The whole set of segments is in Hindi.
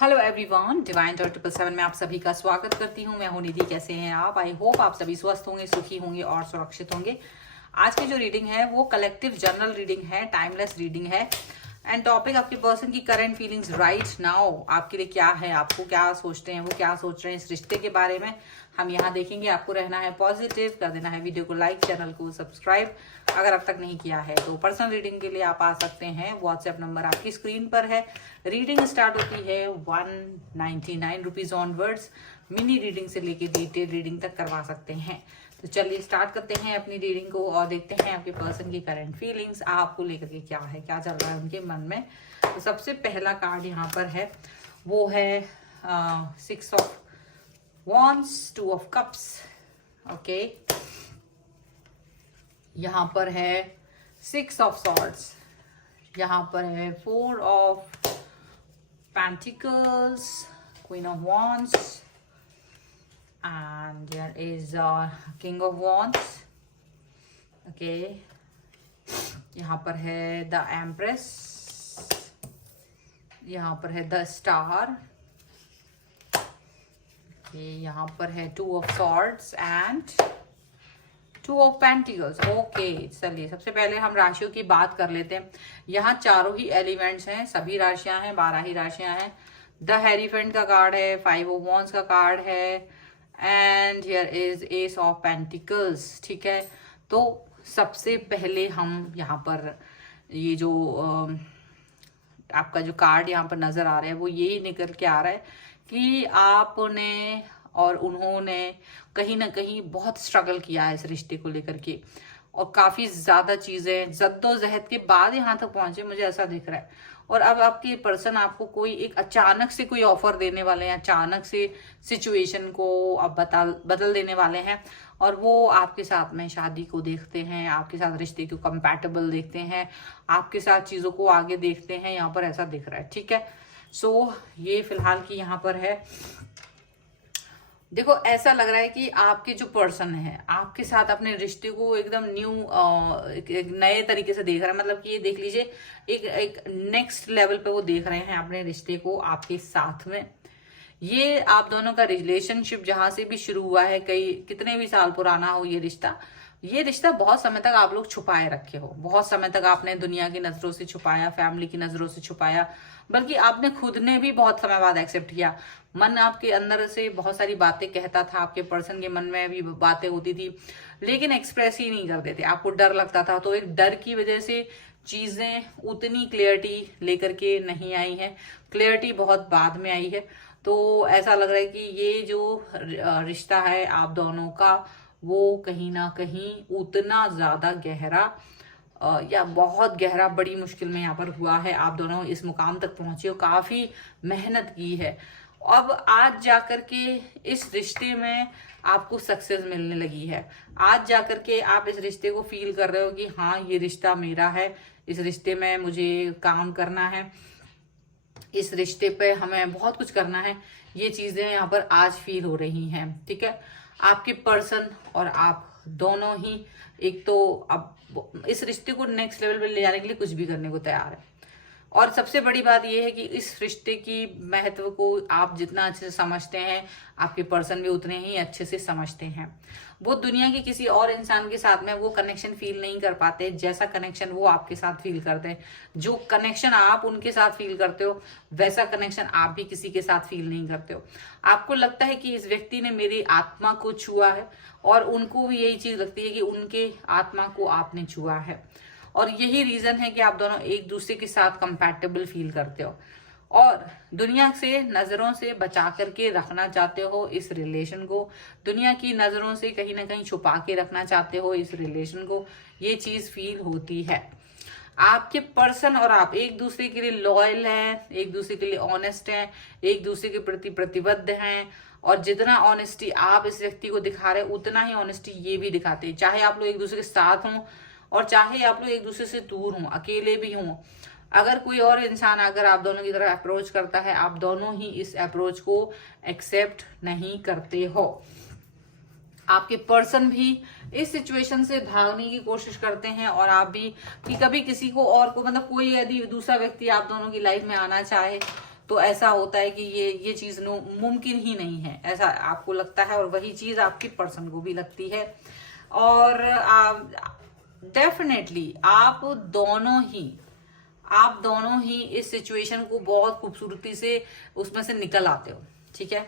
हेलो एवरीवन, डिवाइन 777 में आप सभी का स्वागत करती हूँ। मैं हूँ निधि। कैसे हैं आप? आई होप आप सभी स्वस्थ होंगे, सुखी होंगे और सुरक्षित होंगे। आज की जो रीडिंग है वो कलेक्टिव जनरल रीडिंग है, टाइमलेस रीडिंग है। एंड टॉपिक आपके पर्सन की करंट फीलिंग्स राइट नाउ आपके लिए क्या है, आपको क्या सोचते हैं, वो क्या सोच रहे हैं इस रिश्ते के बारे में हम यहाँ देखेंगे। आपको रहना है पॉजिटिव, कर देना है वीडियो को लाइक, चैनल को सब्सक्राइब अगर अब तक नहीं किया है तो। पर्सनल रीडिंग के लिए आप आ सकते हैं, व्हाट्सएप नंबर आपकी स्क्रीन पर है। रीडिंग स्टार्ट होती है 199 रुपीज ऑनवर्ड्स। मिनी रीडिंग से लेके डिटेल रीडिंग तक करवा सकते हैं। तो चलिए स्टार्ट करते हैं अपनी रीडिंग को और देखते हैं आपके पर्सन की करंट फीलिंग्स आपको लेकर के क्या है, क्या चल रहा है उनके मन में। तो सबसे पहला कार्ड यहाँ पर है वो है 6 of Wands, 2 of Cups, okay. यहाँ पर है 6 of Swords, यहाँ पर है 4 of Pentacles, Queen of Wands, and there is King of Wands, okay. यहाँ पर है The Empress, यहाँ पर है The Star, यहाँ पर है 2 of Swords and 2 of Pentacles, okay. चलिए सबसे पहले हम राशियों की बात कर लेते हैं। यहाँ चारों ही एलिमेंट्स हैं, सभी राशियां हैं, 12 ही राशियां हैं। द हेरीफेंट का कार्ड है, 5 of Wands का कार्ड है and here is ace of pentacles, ठीक है। तो सबसे पहले हम यहाँ पर ये जो आपका जो कार्ड यहाँ पर नजर आ रहा है वो यही निकल के आ रहा है कि आपने और उन्होंने कहीं ना कहीं बहुत स्ट्रगल किया है इस रिश्ते को लेकर के और काफी ज्यादा चीजें जद्दोजहद के बाद यहाँ तक पहुंचे, मुझे ऐसा दिख रहा है। और अब आपके पर्सन आपको कोई एक अचानक से कोई ऑफर देने वाले हैं, अचानक से सिचुएशन को अब बदल देने वाले हैं और वो आपके साथ में शादी को देखते हैं, आपके साथ रिश्ते को कंपैटिबल देखते हैं, आपके साथ चीजों को आगे देखते हैं, यहाँ पर ऐसा दिख रहा है, ठीक है। सो ये फिलहाल की यहाँ पर है। देखो ऐसा लग रहा है कि आपके जो पर्सन है आपके साथ अपने रिश्ते को एकदम न्यू एक नए तरीके से देख रहा है। मतलब कि ये देख लीजिए एक नेक्स्ट लेवल पे वो देख रहे हैं अपने रिश्ते को आपके साथ में। ये आप दोनों का रिलेशनशिप जहां से भी शुरू हुआ है, कई कितने भी साल पुराना हो ये रिश्ता बहुत समय तक आप लोग छुपाए रखे हो, बहुत समय तक आपने दुनिया की नजरों से छुपाया, फैमिली की नजरों से छुपाया, बल्कि आपने खुद ने भी बहुत समय बाद एक्सेप्ट किया। मन आपके अंदर से बहुत सारी बातें कहता था, आपके पर्सन के मन में भी बातें होती थी लेकिन एक्सप्रेस ही नहीं करते थे, आपको डर लगता था। तो एक डर की वजह से चीजें उतनी क्लियरिटी लेकर के नहीं आई है, क्लियरिटी बहुत बाद में आई है। तो ऐसा लग रहा है कि ये जो रिश्ता है आप दोनों का वो कहीं ना कहीं उतना ज्यादा गहरा या बहुत गहरा, बड़ी मुश्किल में यहाँ पर हुआ है। आप दोनों इस मुकाम तक पहुंचे हो, काफी मेहनत की है। अब आज जाकर के इस रिश्ते में आपको सक्सेस मिलने लगी है। आज जाकर के आप इस रिश्ते को फील कर रहे हो कि हाँ ये रिश्ता मेरा है, इस रिश्ते में मुझे काम करना है, इस रिश्ते पे हमें बहुत कुछ करना है। ये चीजें यहाँ पर आज फील हो रही हैं, ठीक है। आपके पर्सन और आप दोनों ही एक तो अब इस रिश्ते को नेक्स्ट लेवल पे ले जाने के लिए कुछ भी करने को तैयार है। और सबसे बड़ी बात यह है कि इस रिश्ते की महत्व को आप जितना अच्छे से समझते हैं आपके पर्सन भी उतने ही अच्छे से समझते हैं। वो दुनिया के किसी और इंसान के साथ में वो कनेक्शन फील नहीं कर पाते जैसा कनेक्शन वो आपके साथ फील करते हैं। जो कनेक्शन आप उनके साथ फील करते हो वैसा कनेक्शन आप भी किसी के साथ फील नहीं करते हो। आपको लगता है कि इस व्यक्ति ने मेरी आत्मा को छुआ है और उनको भी यही चीज लगती है कि उनके आत्मा को आपने छुआ है। और यही रीजन है कि आप दोनों एक दूसरे के साथ कंपैटिबल फील करते हो और दुनिया से नजरों से बचा करके रखना चाहते हो इस रिलेशन को, दुनिया की नजरों से कहीं ना कहीं छुपा के रखना चाहते हो इस रिलेशन को। ये चीज फील होती है। आपके पर्सन और आप एक दूसरे के लिए लॉयल हैं, एक दूसरे के लिए ऑनेस्ट हैं, एक दूसरे के प्रति प्रतिबद्ध हैं। और जितना ऑनेस्टी आप इस व्यक्ति को दिखा रहे हैं उतना ही ऑनेस्टी ये भी दिखाते हैं। चाहे आप लोग एक दूसरे के साथ हों और चाहे आप लोग एक दूसरे से दूर हों, अकेले भी हों, अगर कोई और इंसान अगर आप दोनों की तरफ अप्रोच करता है आप दोनों ही इस अप्रोच को एक्सेप्ट नहीं करते हो। आपके पर्सन भी इस सिचुएशन से भागने की कोशिश करते हैं और आप भी कि कभी किसी को और को मतलब कोई यदि दूसरा व्यक्ति आप दोनों की लाइफ में आना चाहे तो ऐसा होता है कि ये चीज मुमकिन ही नहीं है, ऐसा आपको लगता है और वही चीज आपके पर्सन को भी लगती है। और डेफिनेटली आप दोनों ही इस सिचुएशन को बहुत खूबसूरती से उसमें से निकल आते हो, ठीक है।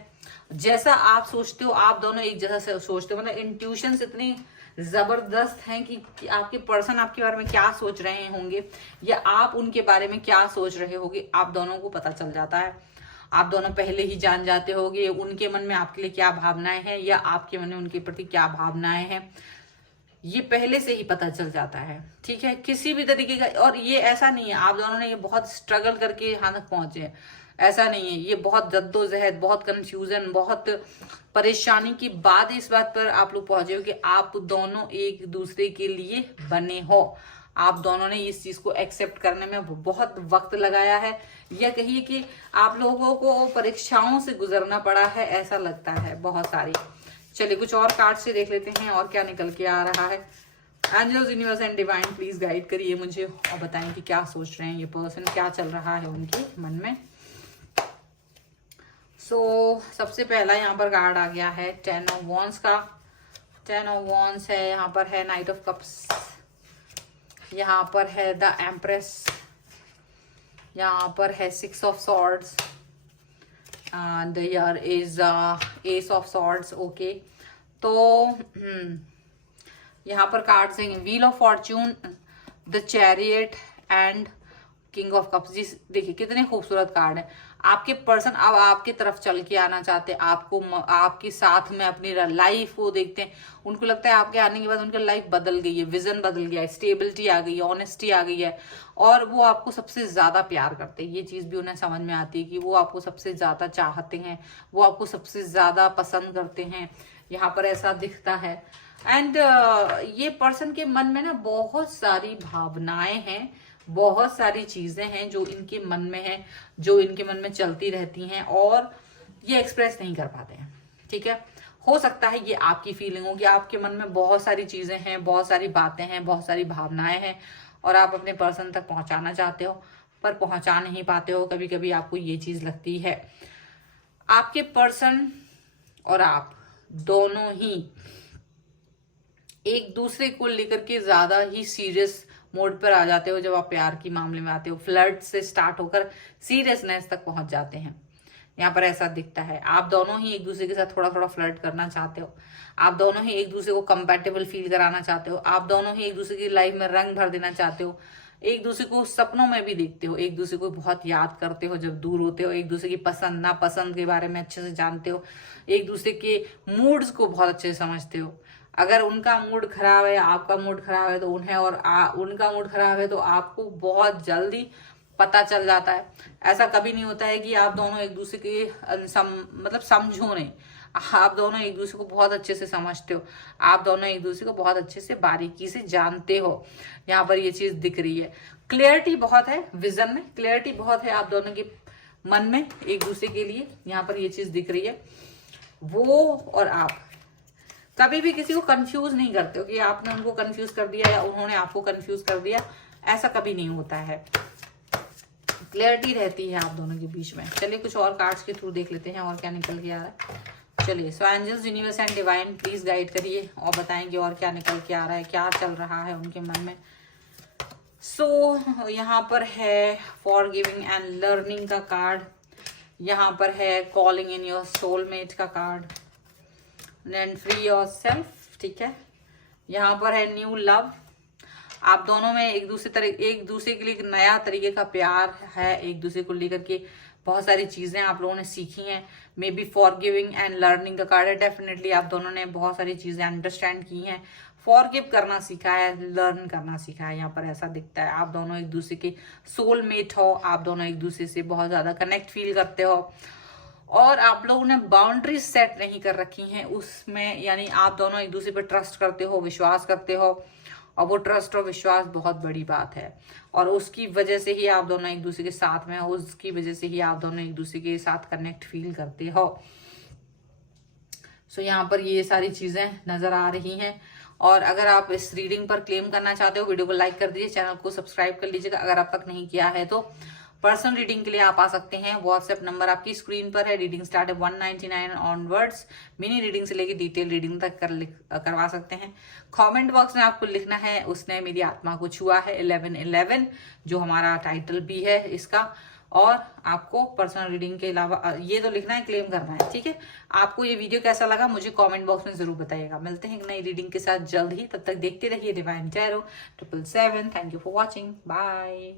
जैसा आप सोचते हो आप दोनों एक जैसा से सोचते हो, मतलब इंट्यूशंस इतनी जबरदस्त हैं कि आपके पर्सन आपके बारे में क्या सोच रहे होंगे या आप उनके बारे में क्या सोच रहे होगे, आप दोनों को पता चल जाता है। आप दोनों पहले ही जान जाते होगे उनके मन में आपके लिए क्या भावनाएं हैं या आपके मन में उनके प्रति क्या भावनाएं हैं, ये पहले से ही पता चल जाता है, ठीक है। किसी भी तरीके का, और ये ऐसा नहीं है आप दोनों ने ये बहुत स्ट्रगल करके यहाँ तक पहुंचे हैं, ऐसा नहीं है। ये बहुत जद्दोजहद, बहुत कंफ्यूजन, बहुत परेशानी के बाद इस बात पर आप लोग पहुंचे हो कि आप दोनों एक दूसरे के लिए बने हो। आप दोनों ने इस चीज को एक्सेप्ट करने में बहुत वक्त लगाया है, या कहिए कि आप लोगों को परीक्षाओं से गुजरना पड़ा है, ऐसा लगता है बहुत सारी। चलिए कुछ और कार्ड से देख लेते हैं और क्या निकल के आ रहा है। Angels, universe and divine please guide करिए मुझे और बताएं कि क्या सोच रहे हैं ये पर्सन, क्या चल रहा है उनके मन में। सबसे पहला यहाँ पर कार्ड आ गया है 10 ऑफ वॉन्ड्स का। 10 ऑफ वॉन्ड्स है, यहाँ पर है नाइट ऑफ कप्स, यहाँ पर है द एम्प्रेस, यहाँ पर है 6 of swords and here is ace of swords. Okay, तो यहाँ पर कार्ड्स हैं wheel of fortune, the chariot and king of cups. जी देखिए कितने खूबसूरत कार्ड है। आपके पर्सन अब आपकी तरफ चल के आना चाहते हैं, आपको आपके साथ में अपनी लाइफ को देखते हैं। उनको लगता है आपके आने के बाद उनकी लाइफ बदल गई है, विजन बदल गया है, स्टेबिलिटी आ गई है, ऑनेस्टी आ गई है, और वो आपको सबसे ज्यादा प्यार करते हैं। ये चीज भी उन्हें समझ में आती है कि वो आपको सबसे ज्यादा चाहते हैं, वो आपको सबसे ज्यादा पसंद करते हैं, यहाँ पर ऐसा दिखता है। एंड ये पर्सन के मन में ना बहुत सारी भावनाएं हैं, बहुत सारी चीजें हैं जो इनके मन में है, जो इनके मन में चलती रहती हैं और ये एक्सप्रेस नहीं कर पाते हैं, ठीक है। हो सकता है ये आपकी फीलिंग हो कि आपके मन में बहुत सारी चीजें हैं, बहुत सारी बातें हैं, बहुत सारी भावनाएं हैं और आप अपने पर्सन तक पहुंचाना चाहते हो पर पहुंचा नहीं पाते हो। कभी कभी आपको ये चीज लगती है। आपके पर्सन और आप दोनों ही एक दूसरे को लेकर के ज्यादा ही सीरियस मोड पर आ जाते हो जब आप प्यार के मामले में आते हो। फ्लर्ट से स्टार्ट होकर सीरियसनेस तक पहुंच जाते हैं, यहाँ पर ऐसा दिखता है। आप दोनों ही एक दूसरे के साथ थोड़ा थोड़ा फ्लर्ट करना चाहते हो, आप दोनों ही एक दूसरे को कंपैटिबल फील कराना चाहते हो, आप दोनों ही एक दूसरे की लाइफ में रंग भर देना चाहते हो, एक दूसरे को सपनों में भी देखते हो, एक दूसरे को बहुत याद करते हो जब दूर होते हो, एक दूसरे की पसंद नापसंद के बारे में अच्छे से जानते हो, एक दूसरे के मूड्स को बहुत अच्छे से समझते हो। अगर उनका मूड खराब है, आपका मूड खराब है तो उन्हें, और उनका मूड खराब है तो आपको बहुत जल्दी पता चल जाता है। ऐसा कभी नहीं होता है कि आप दोनों एक दूसरे के मतलब समझो नहीं, आप दोनों एक दूसरे को बहुत अच्छे से समझते हो, आप दोनों एक दूसरे को बहुत अच्छे से बारीकी से जानते हो। यहाँ पर ये चीज दिख रही है। क्लियरिटी बहुत है, विजन में क्लियरिटी बहुत है आप दोनों के मन में एक दूसरे के लिए, यहाँ पर ये चीज दिख रही है। वो और आप कभी भी किसी को कंफ्यूज नहीं करते हो कि आपने उनको कंफ्यूज कर दिया या उन्होंने आपको कंफ्यूज कर दिया, ऐसा कभी नहीं होता है। क्लियरिटी रहती है आप दोनों के बीच में। चलिए कुछ और कार्ड्स के थ्रू देख लेते हैं और क्या निकल के आ रहा है। चलिए angels, universe and divine please guide करिए और बताएंगे और क्या निकल के आ रहा है, क्या चल रहा है उनके मन में। यहाँ पर है फॉरगिविंग एंड लर्निंग का कार्ड, यहाँ पर है कॉलिंग इन योर सोलमेट का कार्ड, देन फ्री योरसेल्फ, ठीक है। यहाँ पर है न्यू लव, आप दोनों में एक दूसरे के लिए एक नया तरीके का प्यार है, एक दूसरे को लेकर के बहुत सारी चीजें आप लोगों ने सीखी हैं। May be forgiving and learning का कार्ड है। डेफिनेटली आप दोनों ने बहुत सारी चीजें अंडरस्टैंड की हैं, फॉरगिव करना सीखा है, लर्न करना सीखा है। यहाँ पर ऐसा दिखता है आप दोनों एक दूसरे के सोलमेट हो, आप दोनों एक दूसरे से बहुत ज्यादा कनेक्ट फील करते हो और आप लोगों ने बाउंड्रीज सेट नहीं कर रखी हैं उसमें, यानी आप दोनों एक दूसरे पर ट्रस्ट करते हो, विश्वास करते हो, और वो ट्रस्ट और विश्वास बहुत बड़ी बात है और उसकी वजह से ही आप दोनों एक दूसरे के साथ में हो, उसकी वजह से ही आप दोनों एक दूसरे के साथ कनेक्ट फील करते हो। यहाँ पर ये सारी चीजें नजर आ रही हैं। और अगर आप इस रीडिंग पर क्लेम करना चाहते हो, वीडियो को लाइक कर दीजिए, चैनल को सब्सक्राइब कर लीजिएगा अगर अब तक नहीं किया है तो। पर्सनल रीडिंग के लिए आप आ सकते हैं, व्हाट्सएप नंबर आपकी स्क्रीन पर है। रीडिंग स्टार्ट है 199 ऑनवर्ड्स। मिनी रीडिंग से लेकर डिटेल रीडिंग तक करवा सकते हैं। कमेंट बॉक्स में आपको लिखना है उसने मेरी आत्मा को छुआ है 1111, जो हमारा टाइटल भी है इसका। और आपको पर्सनल रीडिंग के अलावा ये तो लिखना है, क्लेम करना है, ठीक है। आपको ये वीडियो कैसा लगा मुझे कमेंट बॉक्स में जरूर बताइएगा। मिलते हैं एक नई रीडिंग के साथ जल्द ही, तब तक देखते रहिए divine tarot 777। Thank you for watching, bye.